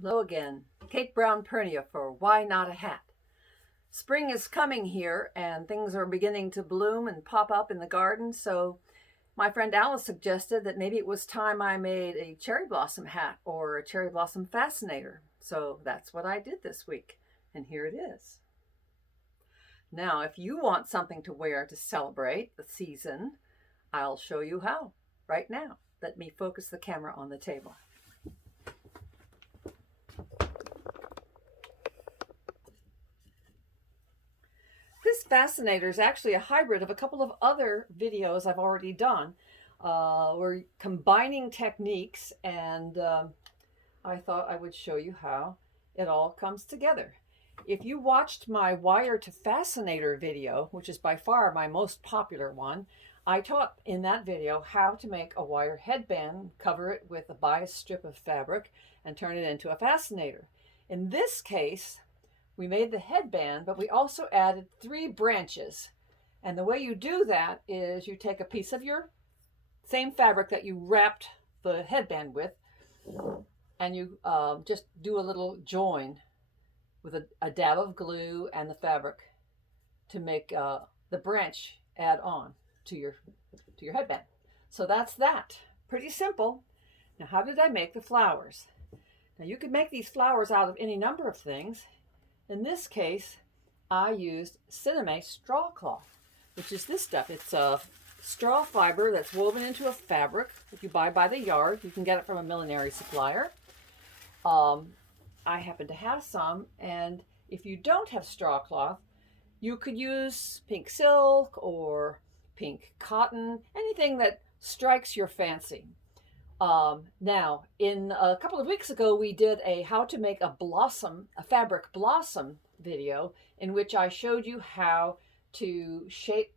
Hello again. Kate Brown Pernia for Why Not a Hat? Spring is coming here and things are beginning to bloom and pop up in the garden. So my friend Alice suggested that maybe it was time I made a cherry blossom hat or a cherry blossom fascinator. So that's what I did this week. And here it is. Now, if you want something to wear to celebrate the season, I'll show you how right now. Let me focus the camera on the table. This fascinator is actually a hybrid of a couple of other videos I've already done. We're combining techniques, and I thought I would show you how it all comes together. If you watched my wire to fascinator video, which is by far my most popular one, I taught in that video how to make a wire headband, cover it with a bias strip of fabric, and turn it into a fascinator. In this case, we made the headband, but we also added 3 branches. And the way you do that is you take a piece of your same fabric that you wrapped the headband with, and you just do a little join with a dab of glue and the fabric to make the branch add on to your headband. So that's that. Pretty simple. Now, how did I make the flowers? Now, you could make these flowers out of any number of things. In this case, I used Cineme straw cloth, which is this stuff. It's a straw fiber that's woven into a fabric that you buy by the yard. You can get it from a millinery supplier. I happen to have some, and if you don't have straw cloth, you could use pink silk or pink cotton, anything that strikes your fancy. Now, in a couple of weeks ago, we did a how to make a fabric blossom video in which I showed you how to shape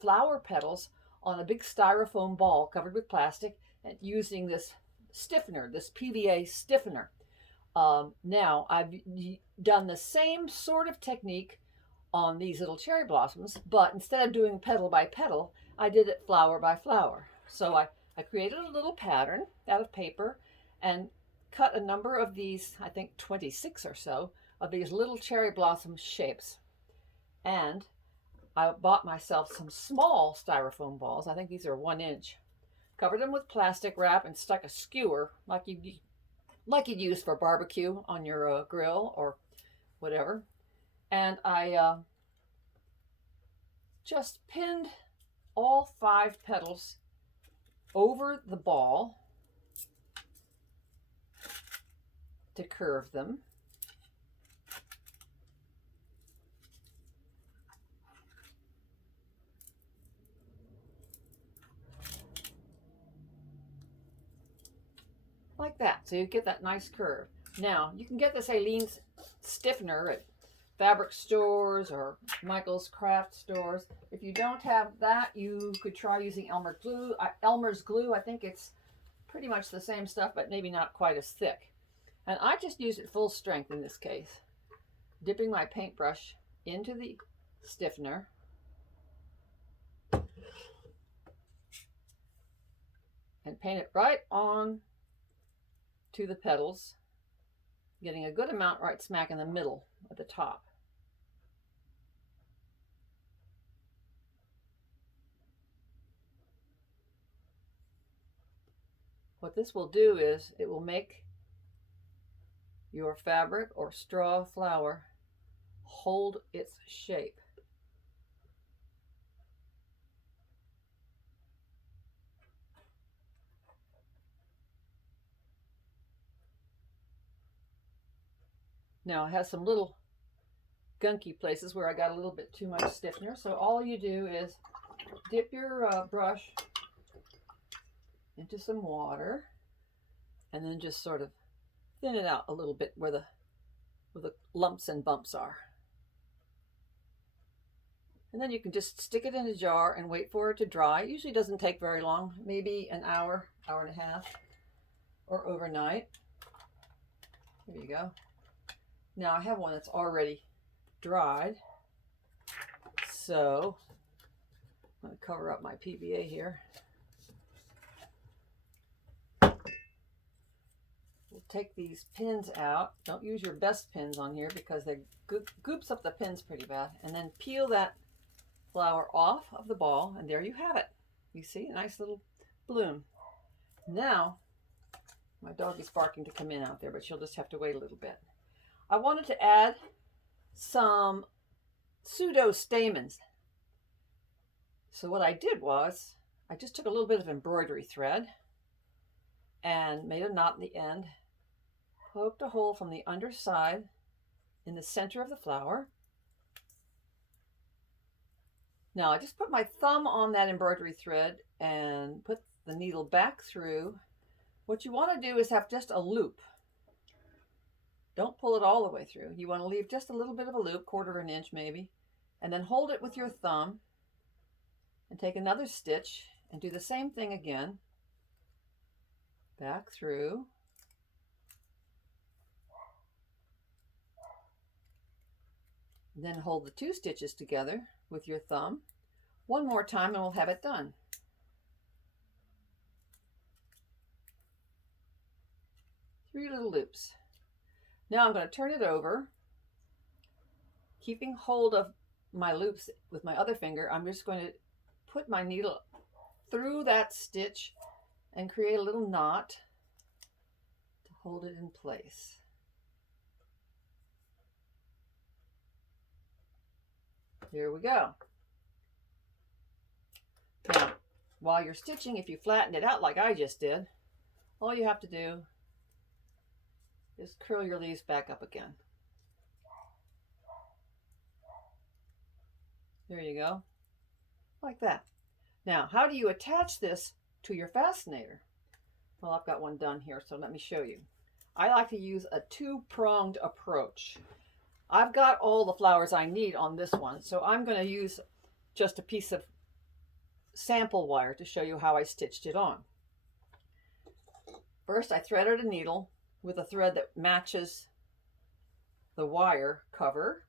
flower petals on a big styrofoam ball covered with plastic and using this stiffener, this PVA stiffener. Now, I've done the same sort of technique on these little cherry blossoms, but instead of doing petal by petal, I did it flower by flower. So I created a little pattern out of paper and cut a number of these, I think 26 or so, of these little cherry blossom shapes. And I bought myself some small styrofoam balls. I think these are 1 inch. Covered them with plastic wrap and stuck a skewer like you'd use for barbecue on your grill or whatever. And I just pinned all 5 petals over the ball to curve them. Like that, so you get that nice curve. Now, you can get this Alene stiffener at fabric stores or Michael's craft stores. If you don't have that, you could try using Elmer's glue. I think it's pretty much the same stuff, but maybe not quite as thick. And I just used it full strength in this case, dipping my paintbrush into the stiffener and paint it right on to the petals, getting a good amount right smack in the middle at the top. What this will do is it will make your fabric or straw flower hold its shape. Now, it has some little gunky places where I got a little bit too much stiffener. So all you do is dip your brush into some water and then just sort of thin it out a little bit where the lumps and bumps are. And then you can just stick it in a jar and wait for it to dry. It usually doesn't take very long, maybe an hour, hour and a half, or overnight. Here you go. Now I have one that's already dried. So I'm going to cover up my PVA here. We'll take these pins out. Don't use your best pins on here because they goops up the pins pretty bad. And then peel that flower off of the ball, and there you have it. You see, a nice little bloom. Now, my dog is barking to come in out there, but she'll just have to wait a little bit. I wanted to add some pseudo stamens. So what I did was, I just took a little bit of embroidery thread and made a knot in the end, poked a hole from the underside in the center of the flower. Now I just put my thumb on that embroidery thread and put the needle back through. What you want to do is have just a loop. Don't pull it all the way through. You want to leave just a little bit of a loop, 1/4 of an inch maybe, and then hold it with your thumb and take another stitch and do the same thing again. Back through. And then hold the 2 stitches together with your thumb. One more time and we'll have it done. Three little loops. Now I'm going to turn it over. Keeping hold of my loops with my other finger, I'm just going to put my needle through that stitch and create a little knot to hold it in place. There we go. Now, while you're stitching, if you flatten it out like I just did, all you have to do is curl your leaves back up again. There you go, like that. Now, how do you attach this to your fascinator? Well, I've got one done here, so let me show you. I like to use a 2-pronged approach. I've got all the flowers I need on this one, so I'm going to use just a piece of sample wire to show you how I stitched it on. First, I threaded a needle with a thread that matches the wire cover,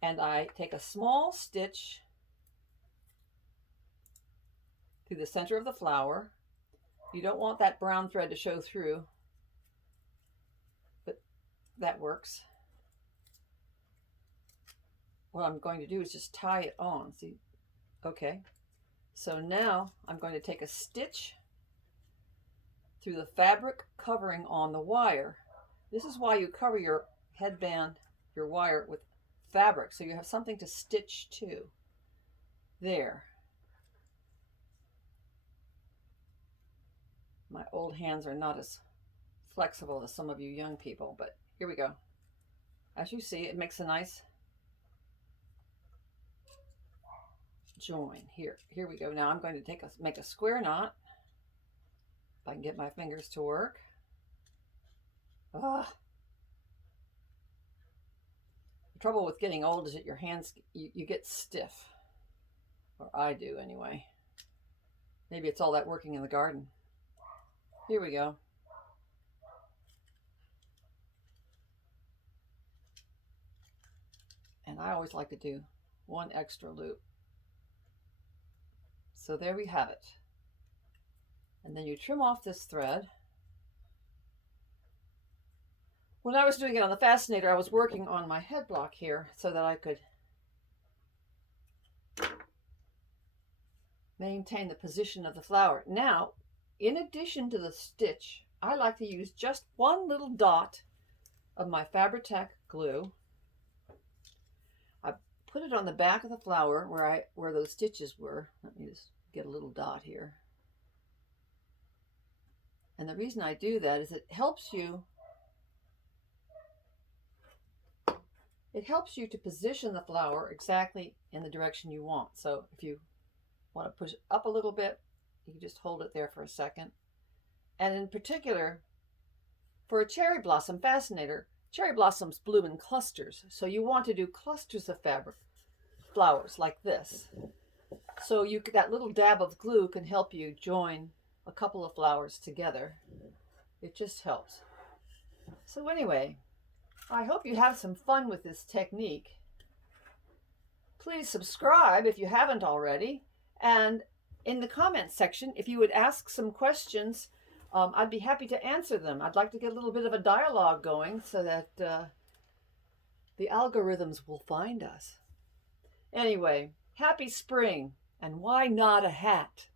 and I take a small stitch through the center of the flower. You don't want that brown thread to show through, but that works. What I'm going to do is just tie it on. See? Okay. So now I'm going to take a stitch through the fabric covering on the wire. This is why you cover your headband, your wire, with fabric, so you have something to stitch to. There. My old hands are not as flexible as some of you young people, but here we go. As you see, it makes a nice join. Here we go. Now I'm going to make a square knot. If I can get my fingers to work. The trouble with getting old is that your hands, you get stiff. Or I do anyway. Maybe it's all that working in the garden. Here we go. And I always like to do one extra loop. So there we have it. And then you trim off this thread. When I was doing it on the fascinator, I was working on my head block here so that I could maintain the position of the flower. Now, in addition to the stitch, I like to use just one little dot of my Fabri-Tac glue. I put it on the back of the flower where those stitches were. Let me just get a little dot here. And the reason I do that is it helps you to position the flower exactly in the direction you want. So if you want to push it up a little bit, you can just hold it there for a second. And in particular, for a cherry blossom fascinator, cherry blossoms bloom in clusters. So you want to do clusters of fabric flowers like this. So that little dab of glue can help you join a couple of flowers together. It just helps. So anyway, I hope you have some fun with this technique. Please subscribe if you haven't already. And in the comments section, if you would ask some questions I'd be happy to answer them. I'd like to get a little bit of a dialogue going so that the algorithms will find us. Anyway, happy spring, and why not a hat?